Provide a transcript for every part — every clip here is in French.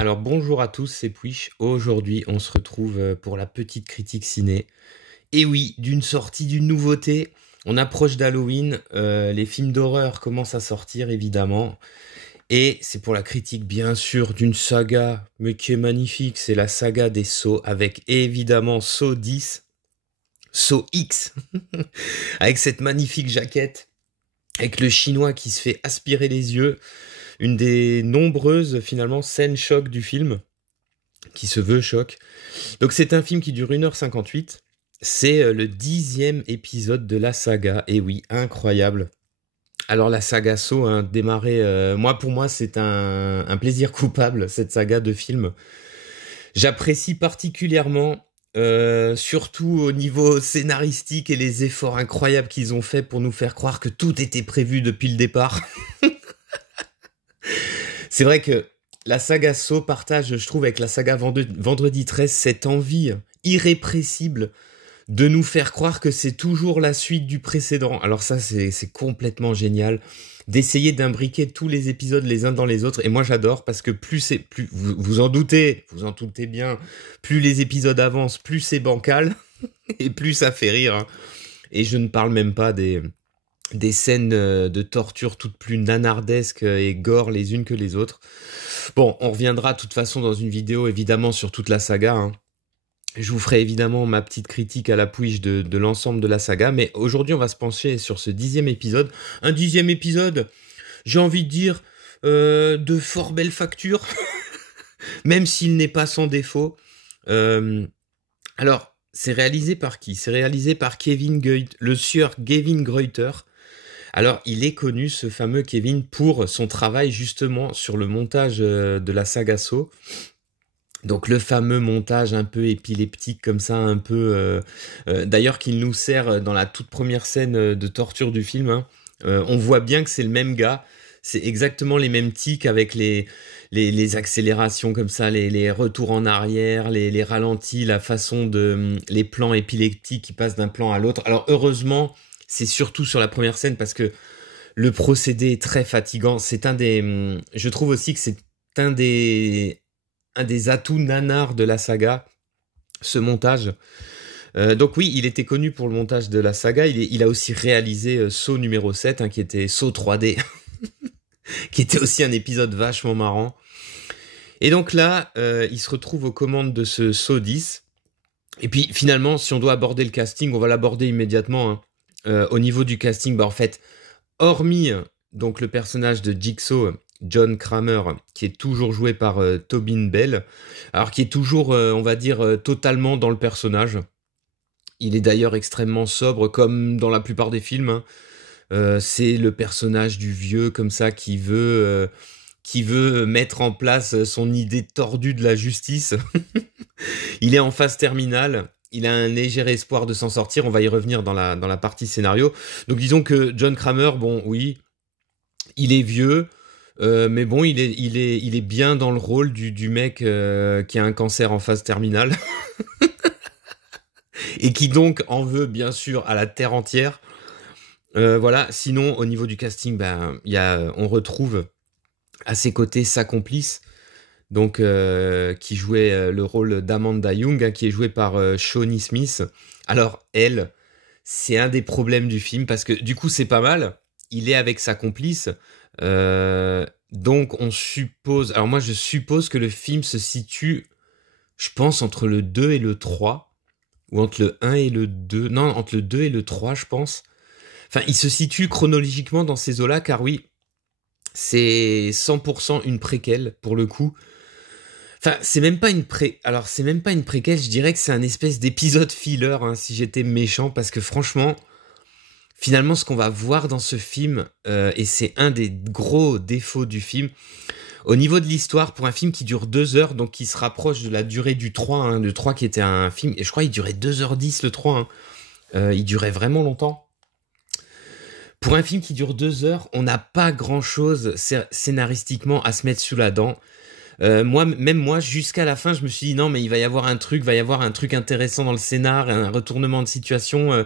Alors bonjour à tous, c'est Puish. Aujourd'hui, on se retrouve pour la petite critique ciné. Et oui, d'une sortie, d'une nouveauté. On approche d'Halloween, les films d'horreur commencent à sortir évidemment. Et c'est pour la critique bien sûr d'une saga, mais qui est magnifique, c'est la saga des Saw, avec évidemment Saw 10, Saw X, avec cette magnifique jaquette, avec le chinois qui se fait aspirer les yeux, une des nombreuses finalement scènes choc du film, qui se veut choc. Donc c'est un film qui dure 1h58. C'est le 10e épisode de la saga. Et oui, incroyable. Alors la saga Saw a démarré... pour moi, c'est un plaisir coupable, cette saga de films. J'apprécie particulièrement, surtout au niveau scénaristique et les efforts incroyables qu'ils ont fait pour nous faire croire que tout était prévu depuis le départ. C'est vrai que la saga Saw partage, je trouve, avec la saga Vendredi 13, cette envie irrépressible de nous faire croire que c'est toujours la suite du précédent. Alors ça, c'est complètement génial d'essayer d'imbriquer tous les épisodes les uns dans les autres. Et moi, j'adore parce que plus vous en doutez bien, plus les épisodes avancent, plus c'est bancal et plus ça fait rire, hein. Et je ne parle même pas des scènes de torture toutes plus nanardesques et gore les unes que les autres. Bon, on reviendra de toute façon dans une vidéo évidemment sur toute la saga, hein. Je vous ferai évidemment ma petite critique à la pouiche de l'ensemble de la saga, mais aujourd'hui on va se pencher sur ce 10e épisode. Un 10e épisode, j'ai envie de dire, de fort belle facture, même s'il n'est pas sans défaut. Alors, c'est réalisé par qui? C'est réalisé par le sieur Kevin Greuter. Alors, il est connu, ce fameux Kevin, pour son travail justement sur le montage de la saga Saw. Donc le fameux montage un peu épileptique comme ça, un peu... d'ailleurs qu'il nous sert dans la toute première scène de torture du film, hein. On voit bien que c'est le même gars. C'est exactement les mêmes tics avec les accélérations comme ça, les retours en arrière, les ralentis, la façon de... les plans épileptiques qui passent d'un plan à l'autre. Alors heureusement, c'est surtout sur la première scène parce que le procédé est très fatigant. C'est un des... Je trouve aussi que c'est un des atouts nanars de la saga, ce montage. Donc oui, il était connu pour le montage de la saga. Il a aussi réalisé Saw numéro 7, hein, qui était Saw 3D, qui était aussi un épisode vachement marrant. Et donc là, il se retrouve aux commandes de ce Saw 10. Et puis finalement, si on doit aborder le casting, on va l'aborder immédiatement, hein. Au niveau du casting, en fait, hormis donc le personnage de Jigsaw, John Kramer, qui est toujours joué par Tobin Bell, alors qui est toujours, on va dire, totalement dans le personnage. Il est d'ailleurs extrêmement sobre, comme dans la plupart des films, hein. C'est le personnage du vieux, comme ça, qui veut mettre en place son idée tordue de la justice. Il est en phase terminale. Il a un léger espoir de s'en sortir. On va y revenir dans la partie scénario. Donc disons que John Kramer, bon, oui, il est vieux, mais bon, il est bien dans le rôle du mec qui a un cancer en phase terminale et qui donc en veut bien sûr à la terre entière. Voilà. Sinon, au niveau du casting, on retrouve à ses côtés sa complice, donc qui jouait le rôle d'Amanda Young, hein, qui est jouée par Shawnee Smith. Alors elle, c'est un des problèmes du film parce que du coup c'est pas mal. Il est avec sa complice. Donc on suppose... Alors moi je suppose que le film se situe, je pense, entre le 2 et le 3. Ou entre le 1 et le 2. Non, entre le 2 et le 3, je pense. Enfin, il se situe chronologiquement dans ces eaux-là, car oui, c'est 100% une préquelle, pour le coup. Enfin, c'est même pas une préquelle, je dirais que c'est un espèce d'épisode filler, hein, si j'étais méchant, parce que franchement... Finalement, ce qu'on va voir dans ce film, et c'est un des gros défauts du film, au niveau de l'histoire, pour un film qui dure 2 heures, donc qui se rapproche de la durée du 3, hein, le 3 qui était un film, et je crois qu'il durait 2h10 le 3, hein. Il durait vraiment longtemps. Pour un film qui dure 2 heures, on n'a pas grand-chose scénaristiquement à se mettre sous la dent. Même moi, jusqu'à la fin, je me suis dit non, mais il va y avoir un truc intéressant dans le scénar, un retournement de situation.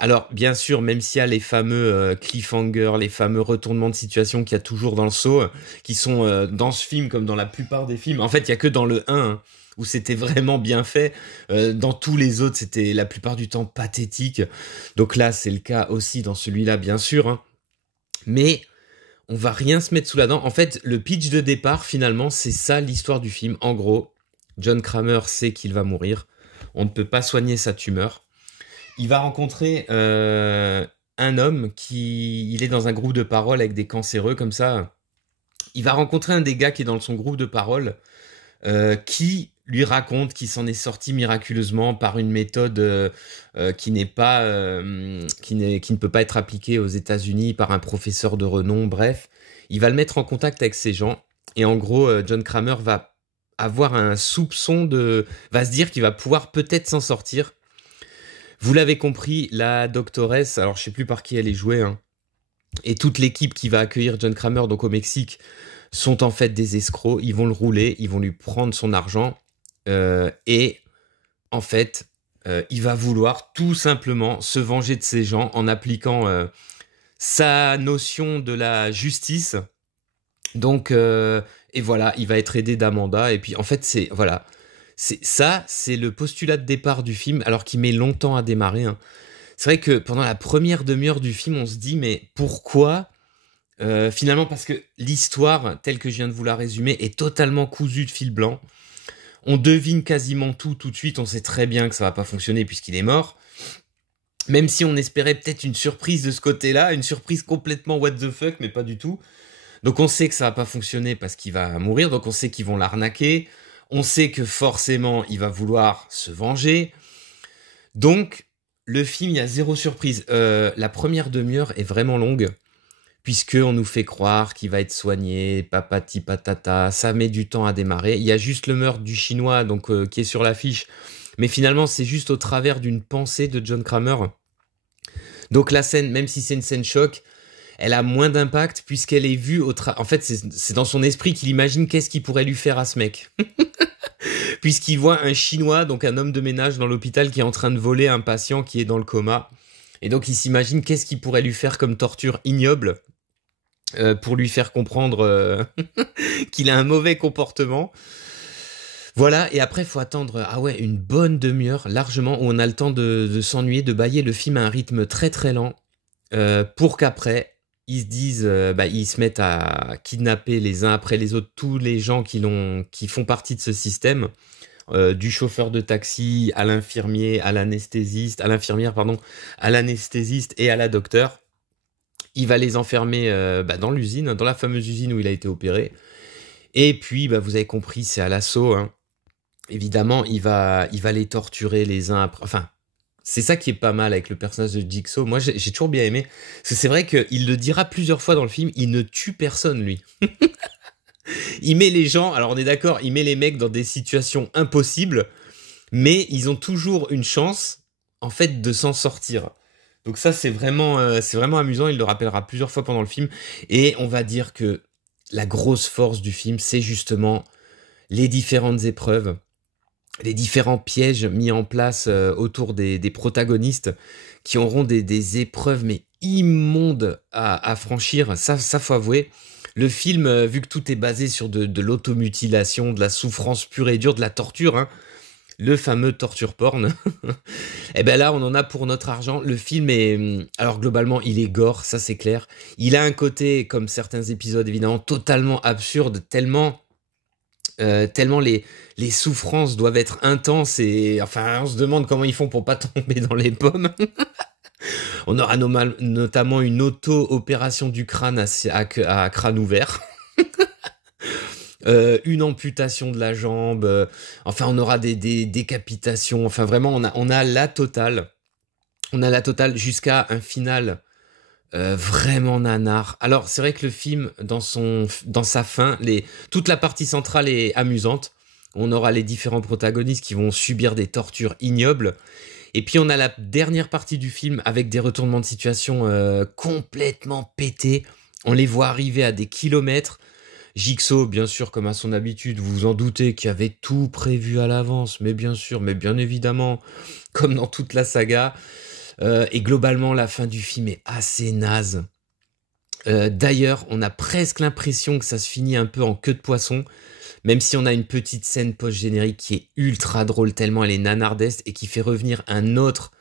Alors, bien sûr, même s'il y a les fameux cliffhangers, les fameux retournements de situation qu'il y a toujours dans le saut, qui sont dans ce film comme dans la plupart des films. En fait, il y a que dans le 1 hein, où c'était vraiment bien fait. Dans tous les autres, c'était la plupart du temps pathétique. Donc là, c'est le cas aussi dans celui-là, bien sûr. Hein. Mais on va rien se mettre sous la dent. En fait, le pitch de départ, finalement, c'est ça l'histoire du film. En gros, John Kramer sait qu'il va mourir. On ne peut pas soigner sa tumeur. Il va rencontrer un homme il est dans un groupe de parole avec des cancéreux comme ça. Il va rencontrer un des gars qui est dans son groupe de parole qui lui raconte qu'il s'en est sorti miraculeusement par une méthode qui n'est pas qui ne peut pas être appliquée aux États-Unis par un professeur de renom. Bref, il va le mettre en contact avec ces gens et en gros, John Kramer va avoir un soupçon va se dire qu'il va pouvoir peut-être s'en sortir. Vous l'avez compris, la doctoresse, alors je sais plus par qui elle est jouée, hein, et toute l'équipe qui va accueillir John Kramer donc au Mexique sont en fait des escrocs. Ils vont le rouler, ils vont lui prendre son argent et en fait, il va vouloir tout simplement se venger de ces gens en appliquant sa notion de la justice. Donc et voilà, il va être aidé d'Amanda et puis en fait c'est voilà. C'est le postulat de départ du film, alors qu'il met longtemps à démarrer. Hein. C'est vrai que pendant la première demi-heure du film, on se dit, mais pourquoi finalement, parce que l'histoire, telle que je viens de vous la résumer, est totalement cousue de fil blanc. On devine quasiment tout de suite, on sait très bien que ça va pas fonctionner puisqu'il est mort. Même si on espérait peut-être une surprise de ce côté-là, une surprise complètement what the fuck, mais pas du tout. Donc on sait que ça va pas fonctionner parce qu'il va mourir, donc on sait qu'ils vont l'arnaquer. On sait que forcément, il va vouloir se venger. Donc, le film, il y a zéro surprise. La première demi-heure est vraiment longue, puisqu'on nous fait croire qu'il va être soigné, papati patata, ça met du temps à démarrer. Il y a juste le meurtre du Chinois, donc qui est sur l'affiche. Mais finalement, c'est juste au travers d'une pensée de John Kramer. Donc la scène, même si c'est une scène choc, elle a moins d'impact puisqu'elle est vue en fait, c'est dans son esprit qu'il imagine qu'est-ce qu'il pourrait lui faire à ce mec. Puisqu'il voit un Chinois, donc un homme de ménage dans l'hôpital qui est en train de voler un patient qui est dans le coma. Et donc il s'imagine qu'est-ce qu'il pourrait lui faire comme torture ignoble pour lui faire comprendre qu'il a un mauvais comportement. Voilà, et après, il faut attendre une bonne demi-heure, largement, où on a le temps de s'ennuyer, de bâiller le film à un rythme très très lent, pour qu'après, ils se disent, ils se mettent à kidnapper les uns après les autres tous les gens qui font partie de ce système, du chauffeur de taxi à l'infirmier, à l'infirmière, à l'anesthésiste et à la docteure. Il va les enfermer dans l'usine, dans la fameuse usine où il a été opéré. Et puis, vous avez compris, c'est à l'assaut. Hein. Évidemment, il va les torturer les uns après. Enfin, c'est ça qui est pas mal avec le personnage de Jigsaw. Moi, j'ai toujours bien aimé. Parce que c'est vrai qu'il le dira plusieurs fois dans le film, il ne tue personne, lui. Il met les gens, alors on est d'accord, il met les mecs dans des situations impossibles, mais ils ont toujours une chance, en fait, de s'en sortir. Donc ça, c'est vraiment amusant. Il le rappellera plusieurs fois pendant le film. Et on va dire que la grosse force du film, c'est justement les différentes épreuves, les différents pièges mis en place autour des protagonistes qui auront des épreuves mais immondes à franchir. Ça faut avouer. Le film, vu que tout est basé sur de l'automutilation, de la souffrance pure et dure, de la torture, hein, le fameux torture porn, et ben là on en a pour notre argent. Le film est, alors globalement il est gore, ça c'est clair. Il a un côté, comme certains épisodes évidemment, totalement absurde, tellement les souffrances doivent être intenses et enfin on se demande comment ils font pour pas tomber dans les pommes. On aura notamment une auto-opération du crâne à crâne ouvert. Une amputation de la jambe. Enfin, on aura des décapitations. Enfin, vraiment, on a la totale. On a la totale jusqu'à un final vraiment nanar. Alors, c'est vrai que le film, dans sa fin, toute la partie centrale est amusante. On aura les différents protagonistes qui vont subir des tortures ignobles. Et puis on a la dernière partie du film avec des retournements de situation complètement pétés. On les voit arriver à des kilomètres. Jigsaw, bien sûr, comme à son habitude, vous vous en doutez, qui avait tout prévu à l'avance. Mais bien sûr, mais bien évidemment, comme dans toute la saga. Et globalement, la fin du film est assez naze. D'ailleurs, on a presque l'impression que ça se finit un peu en queue de poisson, même si on a une petite scène post-générique qui est ultra drôle tellement elle est nanardesque et qui fait revenir un autre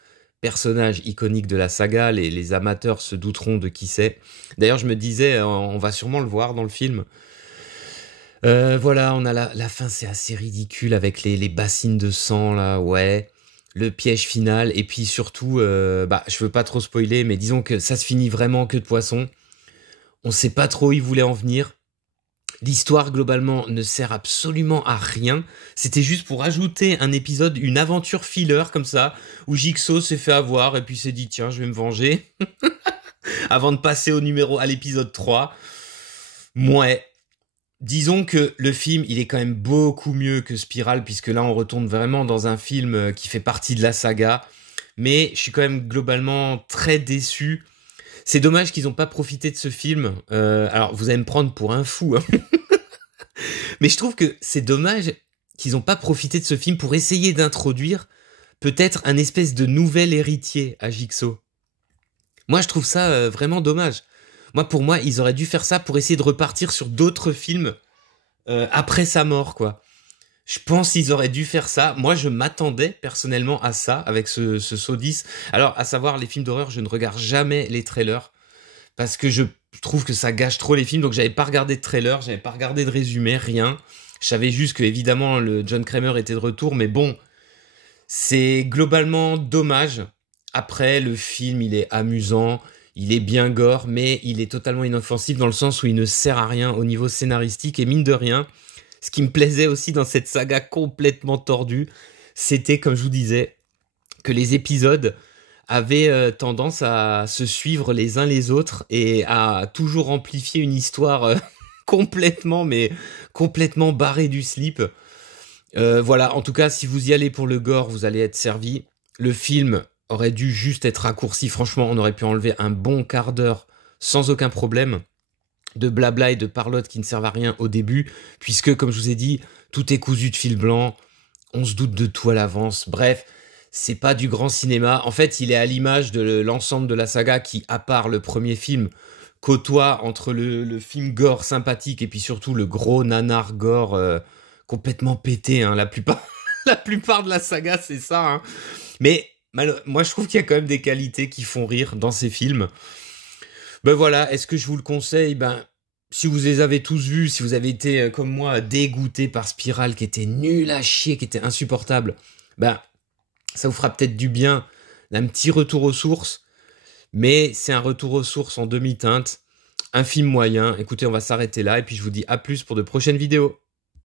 personnage iconique de la saga. Les amateurs se douteront de qui c'est. D'ailleurs, je me disais, on va sûrement le voir dans le film. Voilà, on a la fin, c'est assez ridicule avec les bassines de sang là, ouais. Le piège final, et puis surtout, je veux pas trop spoiler, mais disons que ça se finit vraiment en queue de poisson. On sait pas trop où ils voulaient en venir. L'histoire, globalement, ne sert absolument à rien. C'était juste pour ajouter un épisode, une aventure filler, comme ça, où Jigsaw s'est fait avoir, et puis s'est dit, tiens, je vais me venger, avant de passer à l'épisode 3. Mouais. Disons que le film, il est quand même beaucoup mieux que Spiral, puisque là, on retourne vraiment dans un film qui fait partie de la saga. Mais je suis quand même globalement très déçu. C'est dommage qu'ils n'ont pas profité de ce film. Alors, vous allez me prendre pour un fou, hein. Mais je trouve que c'est dommage qu'ils n'ont pas profité de ce film pour essayer d'introduire peut-être un espèce de nouvel héritier à Jigsaw. Moi, je trouve ça vraiment dommage. Pour moi, ils auraient dû faire ça pour essayer de repartir sur d'autres films après sa mort, quoi. Je pense qu'ils auraient dû faire ça. Moi, je m'attendais personnellement à ça avec ce Saw 10. Alors, à savoir, les films d'horreur, je ne regarde jamais les trailers parce que je trouve que ça gâche trop les films. Donc, j'avais pas regardé de trailer, j'avais pas regardé de résumé, rien. Je savais juste que, évidemment, le John Kramer était de retour, mais bon, c'est globalement dommage. Après, le film, il est amusant. Il est bien gore, mais il est totalement inoffensif dans le sens où il ne sert à rien au niveau scénaristique. Et mine de rien, ce qui me plaisait aussi dans cette saga complètement tordue, c'était, comme je vous disais, que les épisodes avaient tendance à se suivre les uns les autres et à toujours amplifier une histoire complètement barrée du slip. Voilà, en tout cas, si vous y allez pour le gore, vous allez être servi. Le film aurait dû juste être raccourci. Franchement, on aurait pu enlever un bon quart d'heure sans aucun problème de blabla et de parlotte qui ne servent à rien au début, puisque, comme je vous ai dit, tout est cousu de fil blanc, on se doute de tout à l'avance. Bref, c'est pas du grand cinéma. En fait, il est à l'image de l'ensemble de la saga qui, à part le premier film, côtoie entre le film gore sympathique et puis surtout le gros nanar gore complètement pété. Hein. La plupart de la saga, c'est ça. Hein. Mais moi, je trouve qu'il y a quand même des qualités qui font rire dans ces films. Ben voilà, est-ce que je vous le conseille? Si vous les avez tous vus, si vous avez été, comme moi, dégoûté par Spiral, qui était nul à chier, qui était insupportable, ça vous fera peut-être du bien d'un petit retour aux sources. Mais c'est un retour aux sources en demi-teinte. Un film moyen. Écoutez, on va s'arrêter là, et puis je vous dis à plus pour de prochaines vidéos.